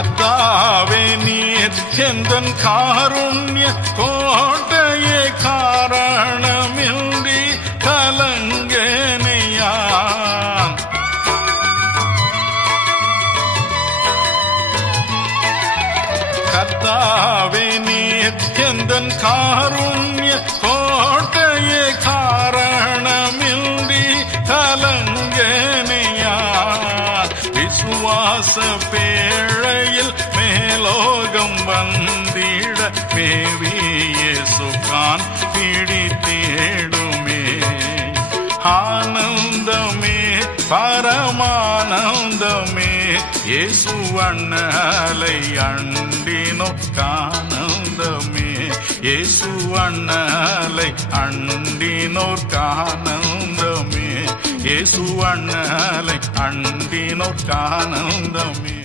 கர்த்தாவே நீர் செந்தன் காருண்ய கோட்டையே காரணமின்றி கலங்கனையான் கர்த்தாவே நீர் செந்தன் காருண்ய கோட்டையே காரணமின்றி கலங்கனையான் விசுவாச பேழ வந்திட மேவியே சுகான் பிடித்தேடுமே ஆனந்தமே பரமானந்தமே இயேசு அண்ணலை அண்டினோ கானந்தமே. இயேசு அண்ணலை அண்டினோர் கானந்தமே. இயேசு அண்ணலை அண்டினோர் கானந்தமே.